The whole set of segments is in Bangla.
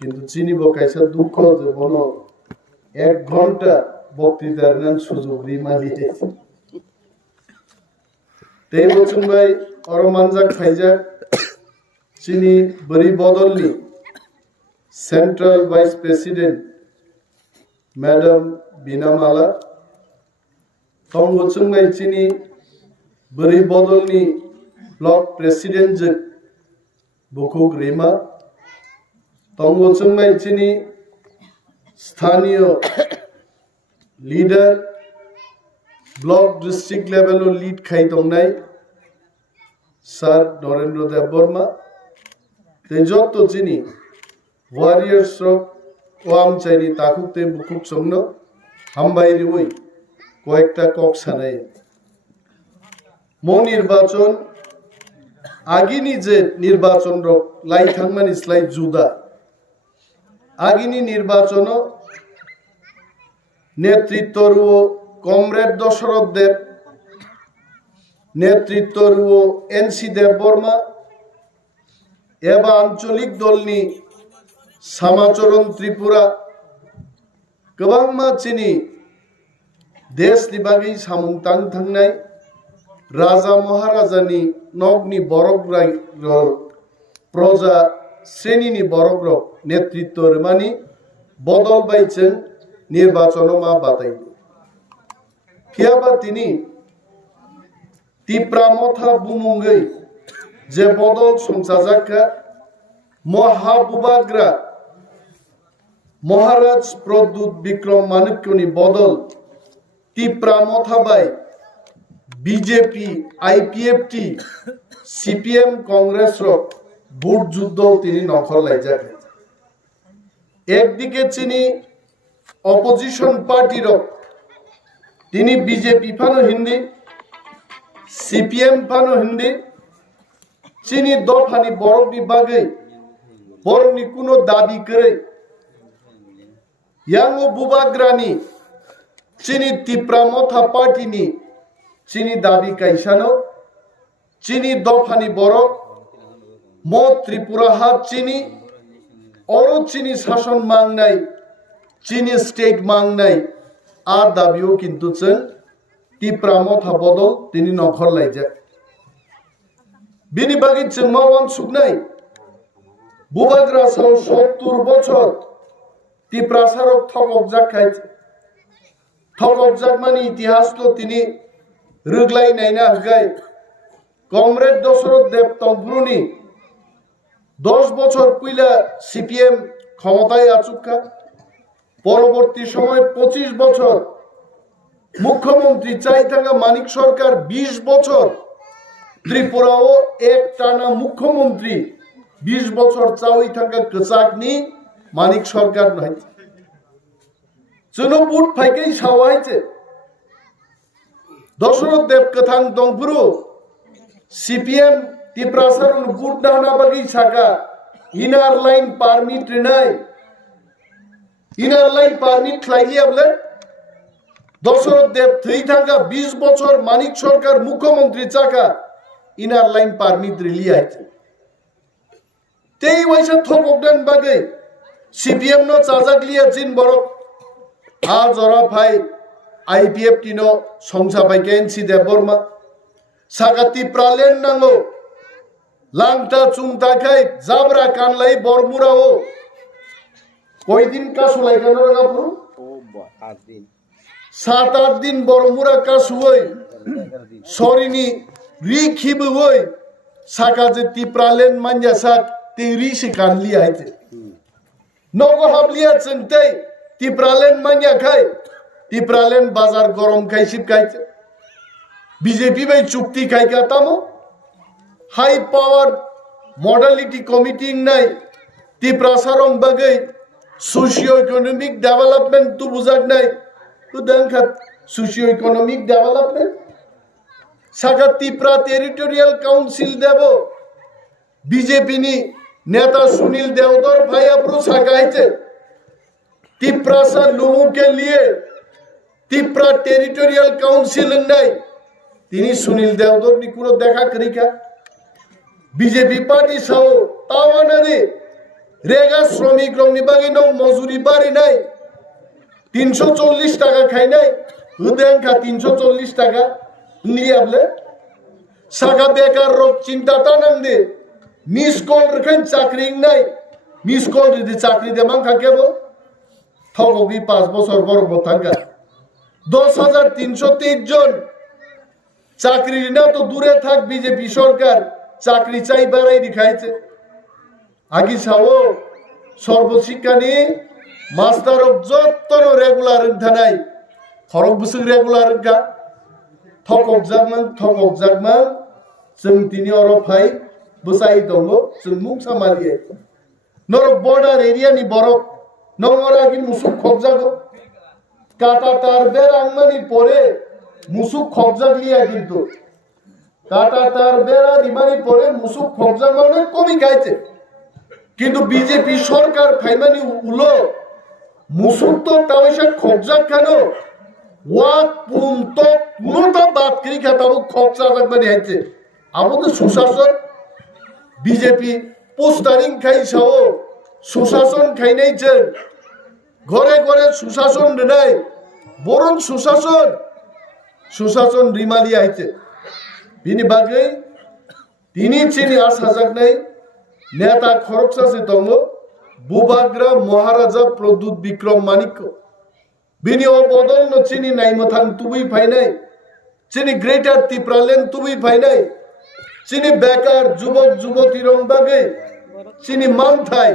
কিন্তু চিনিব কাইসা দুঃখ যে বলো 1 ঘন্টা বক্তৃতার নাম সুযোগ রিমালি তেই বলছেন ভাই অরমানজাক খাইজা চিনি বরি বদলনি সেন্ট্রাল ভাইস প্রেসিডেন্ট ম্যাডাম বিনামালা তং বলছেন ভাই চিনি বরি বদলনি ব্লক প্রেসিডেন্ট যে বুকুক রিমা তং বলছেন ভাই চিনি স্থানীয় leader block district level lead খাই দंनाय স্যার নরেন্দ্র দেববর্মা তে যত চিনি ওয়ারিয়ার্স ওয়াম চাইনি তাকুতে বুকুক সমন হামবাইরি ওই কয়েকটা কক সানাই মো নির্বাচন আগিনি যে নির্বাচন লাই থাকমান ইসলাই জুদা আগিনি নির্বাচন নেতৃত্বর ও কমরেড দশরথ দেব নেতৃত্বর ও এনসি দেববর্মা এবা আঞ্চলিক দলনি সামাচরণ ত্রিপুরা गोबां मानसिनि देशनि बागै सामुंतां थांनाय राजा महाराजानि नगनि बरक प्रजा श्रेणीनि बरक नेतृत्व मानि बदल बायजों निर्वाचन मा बाताय फियाबा तिनि तिप्रा मथा बुमुंगै जे बदल संसाजाखा महाबुबाग्रा महाराज प्रद्युत विक्रम माणिक्यनि बदल तिप्रा मथाबाई बीजेपी आईपीएफटी सीपीएम कांग्रेस भोट युद्ध तिनि नखरलाई जाके एकदिके चिनी अपोजिशन पार्टी तिनि बीजेपी फानो हिंदी सीपीएम फानो हिंदी चिनी दफानि बरकनि बागै बरकनि कुनो दाबी करे यांगो बुबाग्रानी चिनी तिप्रा मथा पार्टीनि चिनी दाबी काइसानो चिनी दफानि बरक मो त्रिपुरा हात चिनी और चिनी शासन मांगनाय चिनी स्टेट मांगनाय आ दाबियो किन्तु जों तिप्रा मथा बदल तिनि नखर लायजा बिनि बागै जों मावान सुगनाय बुबाग्रा साव 70 बछर तिप्रा सारक थकक मानी इतिहास तो तिनी रुगलाई नायना हगाय कमरेड दशरथ देव तंब्रुनी 10 बछर पहला सीपीएम क्षमताय आचुका परवर्ती समय 25 बछर मुख्यमंत्री चाई थाका मानिक सरकार 20 बछर त्रिपुराओ एक टाना मुख्यमंत्री 20 बछर चाई थाका कचाकनी मानिक सरकार नहीं जोनो बुट फाइकै सावाइचे दशरथ देव कथां दंपुरु सीपीएम तिप्रासर बुट दाना बागै साका इनार लाइन पारमिट रिनाय इनार लाइन पारमिट खाइलियाबले दशरथ देव थै थांगा 20 बछर मानिक सरकार मुख्यमंत्री चाका इनार लाइन पारमिट रिलियाइचे तेई वैसा थककदान बागै सीपीएम नो चाजाकलिया जिन बरक आ जरा भाई आईपीएफ टिनो संसा भाई एनसी देबबर्मा सागाती प्रालेन नांगो लांगता चुंगता खाय जाब्रा कानलाई बरमुरा हो कोई दिन का सुलाई कानो रगापुर 7-8 दिन बरमुरा का सुवई सरिनी रिखिब होय सागा जे तिप्रालेन मान्या साक तेरी से कानली आइते नगो हाबलिया चंते तिप्रालेन मान्या खाय तिप्रालेन बाजार गरम खाइसिब खाइते बीजेपी भाई चुक्ति खाइ का तामो हाई पावर मॉडलिटी कमिटी नाय तिप्रासारम बगै सोशियो इकोनॉमिक डेवलपमेंट तु बुझाक नाय तु दंखा socio economic development saga Tipra territorial council देबो बीजेपी नि नेता सुनील देवधर भाई अप्रू सागाइचे तिप्रा सा लोगों के लिए तिप्रा टेरिटोरियल काउंसिल नहीं तिनी सुनील देवधर नि कुनो देखा करिका बीजेपी पार्टी साओ तावा नदी রেগা শ্রমিক রংনি বাকি নো মজুরি বাড়ি নাই 340 টাকা খাই নাই হুদেঙ্কা 340 টাকা নিয়াবলে সাকা বেকার রোগ চিন্তা টানাং দে মিস কল রেখেন চাকরি নাই মিস কল যদি চাকরি দে মাংখা কেবো থগবি 5 বছর বড় থাকা 10,323 জন চাকরি না তো দূরে থাক বিজেপি সরকার চাকরি চাই বাড়াই দেখাইছে আগে সাও সর্বশিক্ষা নিয়ে মাস্টার যত রেগুলার থানায় খরক বসুক রেগুলার গা থকক জাগমান जों दिनै अरफाय बुसाय दङ जों मुं सामारिये नरक बर्डार एरियानि बरफ नंगरागि मुसुक खबजागो काटा तार बेरांमानि परे मुसुक खबजागलिया किन्तु काटा तार बेरा रिमानि परे मुसुक खबजागमाने कमि गायছে কিন্তু বিজেপি সরকার ফাইমানি উলো মুসুক তো তাওইসা খবজাগ কেন ওয়াক পুন্ত কোনটা বাদ করি খাতাবো খবজাগমানি আইছে আমাদের সুশাসন বিজেপি পোস্টারিং খাইছাও সুশাসন খাইনাই যে ঘরে ঘরে সুশাসন নাই বরং সুশাসন রিমালি আইছে বিনি বাগে তিনি চিনি আসাজাক নাই নেতা খরকসাসে দङ বুবাগ্রা মহারাজা প্রদ্যুৎ বিক্রম মানিক্য বিনি অবদল ন চিনি নাই মথান তুবই ফাইনাই চিনি গ্রেটার ত্রিপুরালেন তুবই ফাইনাই চিনি বেকার যুবক যুবতী রং বাগে চিনি মানথাই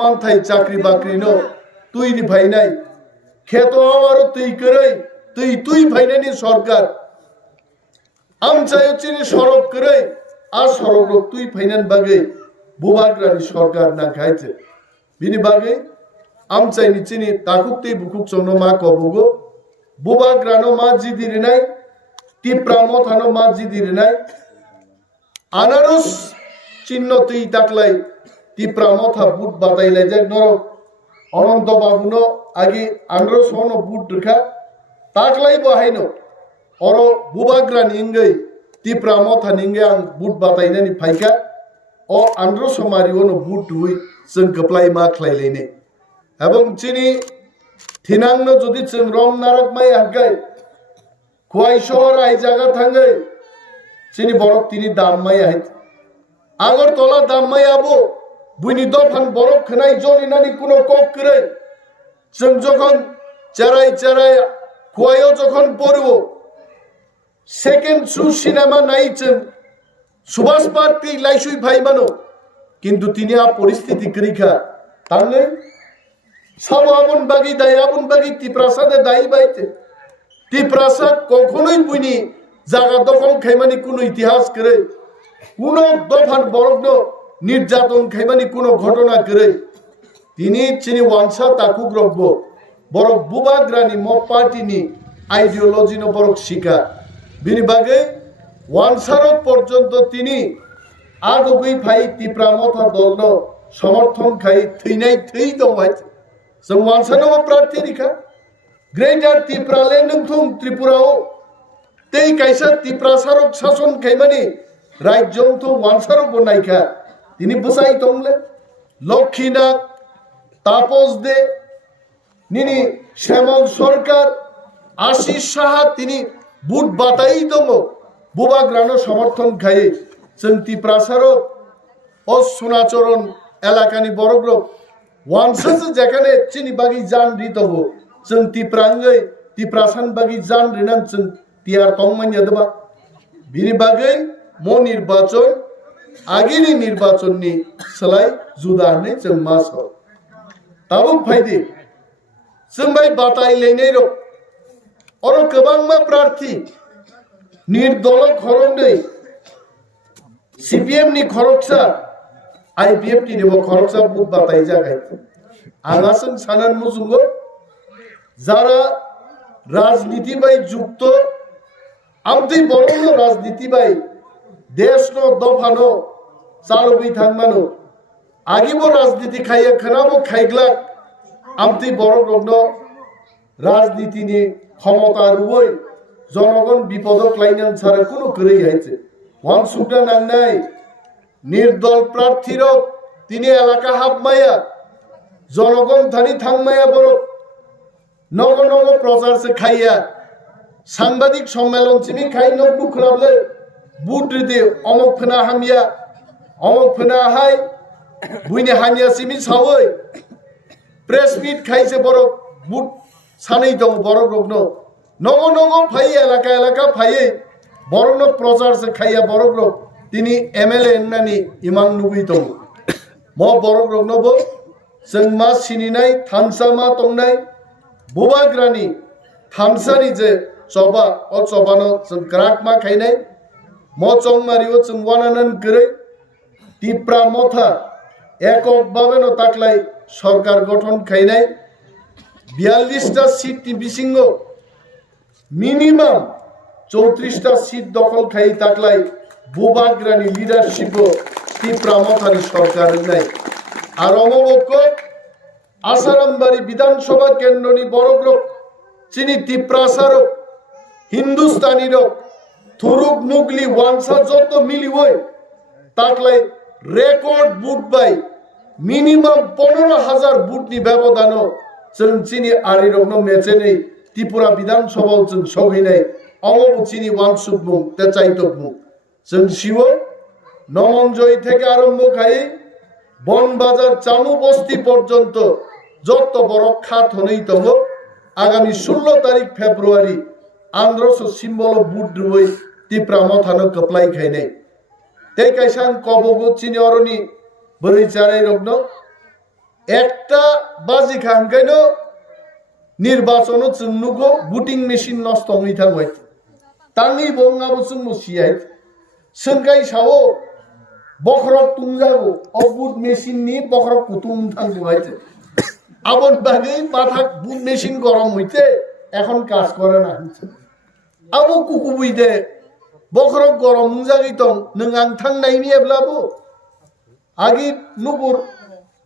মানথাই চাকরি বাকরি ন তুই ভাই নাই খেত আমারও তুই করে তুই ভাই নাই সরকার আমচাই চিনি সড়ক করে আর সড়ক তুই ফাইনান বাগে বুবাগ্রানি সরকার না খাইছে বিনি বাগে আমচাইনি চিনি তাকুকতে বুকুক চন মা কবগো বুবাগ্রানো মা জিদিরে নাই টিপ্রা মথানো মা জিদিরে নাই আনারস চিহ্ন তুই তাকলাই টিপ্রা মথা বুট বাতাইলাই যাক নর অনন্ত বাবুনো আগে আনারস হন বুট রেখা তাকলাই বাহাইনো অর বুবাগ্রা নিঙ্গই টিপ্রা মথা নিঙ্গে আং বুট বাতাইনানি ফাইকা ও আনারস মারি হন বুট হুই जों KOKPIN माख्लाइलायने এবং চিনি থিনাংনো যদি जों রং নারক মাই আগাই খোয়াই শহর আই জায়গা থাঙ্গে চিনি বরফ তিনি দাম মাই আই আগরতলা দাম মাই আবো বুইনি দফান বরফ খনাই জলিনানি কোনো কক করে जों যখন চেরাই খোয়াইও যখন পড়ব সেকেন্ড সু সিনেমা নাই जों সুভাষ পার্টি লাইসুই ভাই মানো কিন্তু তিনি পরিস্থিতি করিখা তাহলে সব আপন বাগি ত্রিপ্রাসাদে দায়ী বাইতে ত্রিপ্রাসাদ কখনোই বুইনি জায়গা দখল খাইমানি কোনো ইতিহাস করে কোন দফান বরগ্ন নির্যাতন খাইমানি কোনো ঘটনা করে তিনি চিনি ওয়ানসা তাকুক রব্য বড় বুবাগ্রানি ম পার্টিনি আইডিওলজি ন বড় শিকা বিনি বাগে ওয়ানসারক পর্যন্ত তিনি আগগুই ভাই ত্রিপুরা মথা দল সমর্থন খাই থৈনাই থৈ দंबायছে जों ওয়ানসানো প্রার্থী রিখা গ্রেটার ত্রিপুরালে নংথং ত্রিপুরাও তেই কাইসা ত্রিপুরা সারক শাসন খাইমানি রাজ্যং তো ওয়ানসারক বনাইখা তিনি বসাই তংলে লক্ষ্মীনাথ তাপস দে নিনি শ্যামল সরকার আশিস সাহা তিনি বুট বাতাই দङ বুবাগ্রানো সমর্থন খাই जों ত্রিপ্রাসারক ও সোনাচরণ এলাকানি বড়গ্রব ওয়ানসাসে যেখানে চিনি বাগি জান রিতব जों ত্রিপ্রাঙ্গৈ ত্রিপ্রাসান বাগি জান রিনান जों তিয়ার তংমানিয়া দেবা বিনি বাগৈ ম নির্বাচন আগেনি নির্বাচননি সলাই जुदानै जों मास ताबुक फायदि जों बाय बातायलायनाय र अर गोबां मा प्रार्थी निर्दल खरंदै सीपीएम नि खरकसा आईपीएफ नि नेबो खरकसा बुक बाताय जागाय आगासों सानान मुजुंगो যারা রাজনীতি বাই যুক্ত আমতি বড় রাজনীতি বাই দেশ ন দফানো চালবি থাকমানো আগিব রাজনীতি খাইয়া খানাবো খাইগলা আমতি বড় রগ্ন রাজনীতি নি ক্ষমতা রুবই জনগণ বিপদক লাইনান ছাড়া কোনো করেই আইছে ওয়ান সুটা নাংনাই নির্দল প্রার্থীর তিনি এলাকা হাবমায়া জনগণ থানি থাংমায়া বরক নগ নগ প্রচার সে খাইয়া সাংবাদিক সম্মেলন চিনি খাই নকবু খুলাবলে বুট রিদি অমক ফেনা হামিয়া অমক ফেনা হাই বুইনি হামিয়া সিমি সাওই প্রেস মিট খাইছে বরক বুট সাनै দं বরক রগ্ন নগ নগ ফাই এলাকা এলাকা ফাইয়ে বরণ প্রচার সে খাইয়া বরক রগ তিনি এমএলএ এমনানি ইমাং নুবি দं म बरक रगनोबो जों मा सिनिनाय थामसा मा तंनाय बुबाग्रानि थामसानि जे चबा अ चबानो जों ग्राक मा खायनाय म चंमारिओ जों वानानन गरै टिप्रा मथा एকক बाबेनो ताक्लाय सरकार गठन खायनाय 42 टा सीट बिसिंगो मिनिमाम 34 टा सीट दखल खाय ताक्लाय बुबाग्रानि लिडारशिप टिप्रा मथानि सरकार নাই আর অমবক্ষ আসারামবাড়ি বিধানসভা কেন্দ্রনি বড়গ্রক চিনি টিপ্রা সারক হিন্দুস্তানি রক থুরুক মুগলি ওয়ানসা যত মিলি হই তাকলাই রেকর্ড বুট বাই মিনিমাম 15,000 বুটনি ব্যবধান जों চিনি আরি রগ্ন মেচে নেই ত্রিপুরা বিধানসভা जों সহৈনাই অমব চিনি ওয়ানসুগমু তে চাইতকমু जों শিও নমঞ্জয় থেকে আরম্ভ খাই বনবাজার চামু বস্তি পর্যন্ত যত বড় খাত হনেই তব আগামী 16 তারিখ ফেব্রুয়ারি আন্ধ্রস সিম্বল বুট রুই টিপ্রা মথানো কপলাই খাইনাই তেই কাইসান কবগো চিনি অরনি বরি চারাই রগ্ন একটা বাজি খানকাইন নির্বাচন চুন্নুগো বুটিং মেশিন নষ্ট হইথাং হই তাঙ্গি বঙ্গাবো চুন্মু সিয়াই सोंगाय सावो बखरक तुंजागो अबुट मेशिन नि बखरक कुतुम थांगो आइते आबन बागै बाथाक बुट मेशिन गरम हইতে এখন কাজ করে না আবো কুকুবুই দে বখরক গরম জাগি তং নং আং থাংনাইনি এবলাবো আগি নুপুর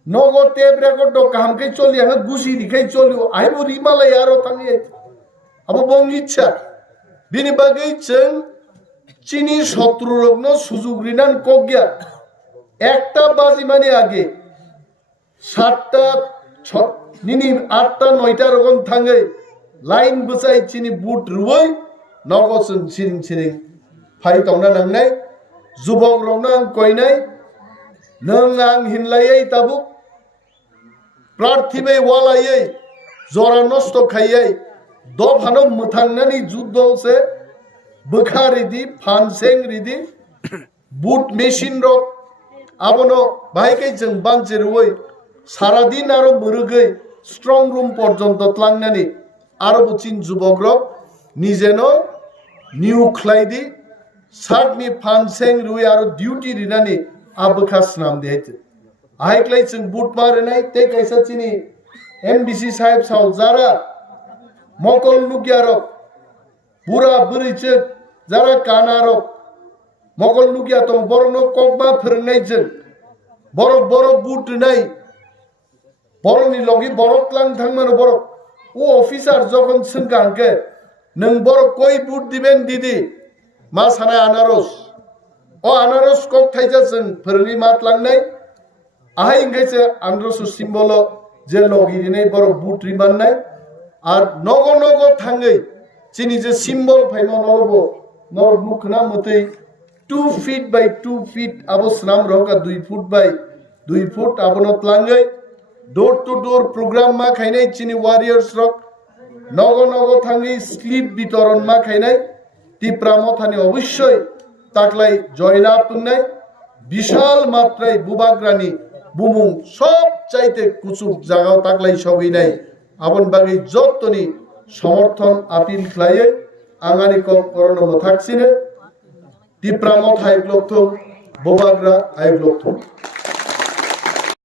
নগর টেপ রেকর্ড কামকে চলি আং গুছি দিখাই চলিও আইবো রিমালাই আরো থাঙ্গি আবো বঙ্গিচ্ছা বিনি বাগै जों চিনি শত্রু রগ্ন সুযোগ রিনান কগিয়া একটা বাজি মানে আগে 7টা নিনি 8টা 9টা রকম থাঙ্গে লাইন বসাই চিনি বুট রুই নগসন চিরিং চিরিং ফাই তংনা নাংনাই যুবক রগ্ন আং কইনাই নং আং হিনলাयै তাবু প্রার্থী বে ওয়ালাयै জরা নষ্ট খাইयै দফানো মথাংনানি যুদ্ধ হচ্ছে বখারি দি ফানসেং রিদি বুট মেশিন রক আবনো ভাইকে जों বানচে রুই সারা দিন আরো বরগৈ স্ট্রং রুম পর্যন্ত ত্লাংনানি আরো বুচিন যুবক রক নিজেনো নিউ খ্লাইদি সাগনি ফানসেং রুই আরো ডিউটি রিনানি আবখাস নাম দেইতে আইক্লাই जों বুট মারে নাই তে কাইসা চিনি এমবিসি সাহেব সাউ যারা মকল নুগিয়ারক পুরা বরিচে যারা কানারো মগল নুকিয়া তো বড় ন ককমা ফেরনাইছেন বড় বড় বুট নাই বড়নি লগি বড় ক্লাং থাংমানো বড় ও অফিসার যখন সোंगांके नों বড় কই বুট দিবেন দিদি মা সানায় আনারস ও আনারস কক থাইজা जों ফেরনি মাত লাংনাই আহাই ইংগাইছে আন্দ্রস সিম্বল যে লগি দিনে বড় বুট রিমান নাই আর নগ নগ থাঙ্গै চিনি যে সিম্বল ফাইনো নরবো नर मुखना मते 2 feet by 2 feet आबो स्नाम रका 2 foot by 2 foot आबनो प्लांगै डोर टू डोर प्रोग्राम मा खाइनाय चिनि वारियर्स रक नगो नगो थांगै स्लिप वितरण मा खाइनाय टिप्रा मथानि अवश्य ताकलाय जयना पुंनाय विशाल मात्राय बुबाग्रानि बुमुं सब चाइते कुचुक जागाव ताकलाय सगैनाय आबन बागै जत्तनि समर्थन आपिल खालायै आंगानि करणो मथाक्सिने टिप्रा मथाय ब्लक थौ बुबाग्रा आइ ब्लक थौ